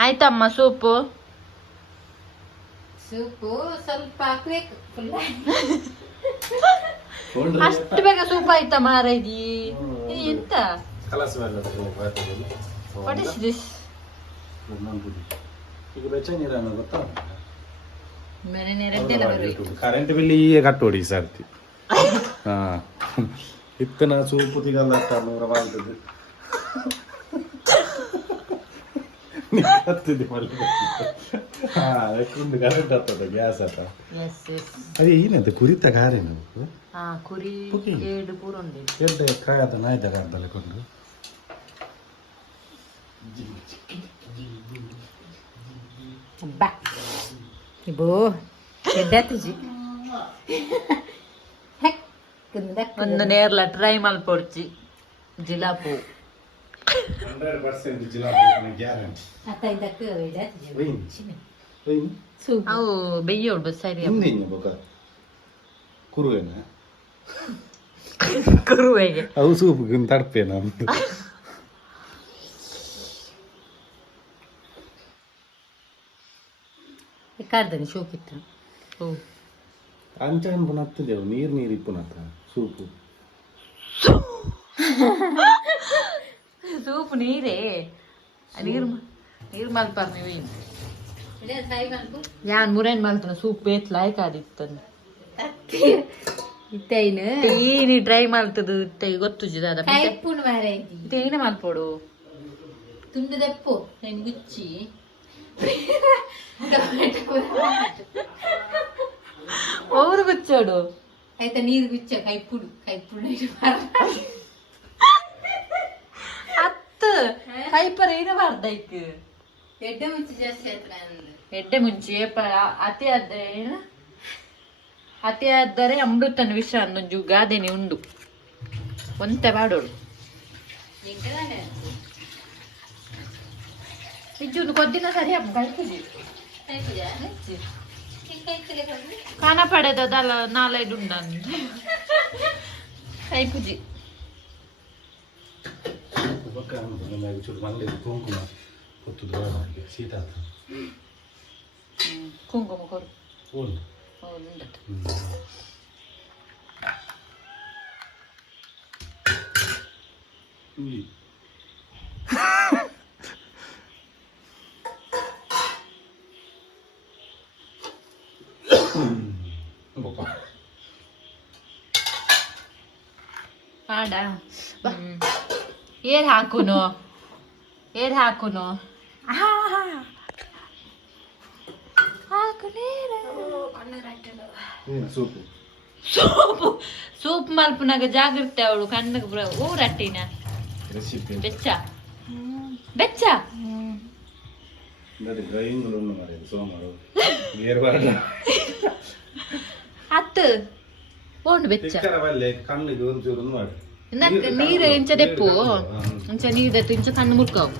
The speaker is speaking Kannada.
ಆಯ್ತಮ್ಮ ಸೂಪು ಸ್ವಲ್ಪ ಹಾಕ್ಬೇಕು ಅಷ್ಟು ಬೇಗ ಸೂಪ್ ಆಯ್ತಾ ಮಾರೈದಿ ಎಂತ what is this current bill ಈಗ ಕಟ್ಟೋಡಿ ಸರ್ತಿ ಇತ್ತನ ಸೂಪು ತಿಗಲ್ಲ ಮಾಡ್ತದೆ ಕರೆಂಟ್ ಆಗ್ತದ ಗ್ಯಾಸ್ ಆತ ಅದೇ ಏನಂತ ಕುರಿತ ಕಾರೇನು ಕುರಿ ಕಾಯತ ನಾಯ್ದ ಕಾರ್ತಲ್ಲ ಕೊಂಡು ಒಂದು ನೇರ್ಲ ಟ್ರೈ ಮಲ್ಪೊಡ್ಚಿ ಜಿಲಾಪು 100% ಜಿಲಾಬಿ ಗ್ಯಾರಂಟಿ ಅವು ಬೆಯ್ಯೋಡು ಸರಿ ಕುರುವೆಗೆ ಅವು ಸೂಪ್ ತಡ್ಪೆ ನಾನು ಕಾರ್ದನಿ ಸೂಪ್ ಇತ್ತು ಅಂಚನ್ ಪುನತ್ತಿದೆವು ನೀರು ಇಪ್ಪುನತ್ತ ಸೂಪು ಸೂಪ್ ನೀರೇ ನೀರು ಮಲ್ಪಾರ ನೀವು ಯಾನ್ ಮುರೇನ್ ಮಲ್ತನ ಸೂಪ್ ಬೇತ್ ಲಾಯ್ಕ ಆದಿತ್ತನ್ ಇತ್ತೈನು ನೀ ಟ್ರೈ ಮಾಡ್ತದ ಗೊತ್ತು ಜಿದಾದ ಕೈಪುಣ್ ಮಾರೇ ಏನ ಮಲ್ಪೋಡು ತುಂಡು ದೆಪ್ಪು నేను గుచ్చి ఓరు గుచ్చాడు అయితే నీరు గుచ్చా కైపుడు ಅತ್ತ ಕೈಪರ್ ಏನ ಬಾರ್ದೈಕ್ ಎಡ್ಡೆ ಮುಂಚೆ ಜಾಸ್ತಿ ಎಡ್ಡೆ ಮುಂಚೆ ಅತಿ ಆದರೆ ಅಮೃತನ ವಿಷ ಅನ್ನೊಂಜು ಗಾದೆನಿ ಉಂಡು ಒಂತೆ ಬಾಡೋಡು ನಿಜು ಕೊದ್ದಿನ ಸರಿ ಹಬ್ಬ ಕೈಪುಜಿ ಕಾನ ಪಡೆದಲ್ಲ ನಾಲೈದು ಉಂಡಾನು ಕೈಪುಜಿ ಕುಂಕುಮ ಕೊಡು ಆಡ ಏರ್ ಹಾಕುನು ಸೂಪ್ ಮಲ್ಪನಾಗ ಜಾಗ್ರತೆ ಅವಳು ಕಣ್ಣಗ ಊರಟ್ಟಿನ ಬೆಚ್ಚ ಅತ್ತು ಬೋಂಡು ಬೆಚ್ಚ ನೀರು ಇಂಚ ದೆಪ್ಪು ಇಂಚ ನೀರು ದೆತ್ತು ಇಂಚ ಕಣ್ಣು ಮುಟ್ಕಾವು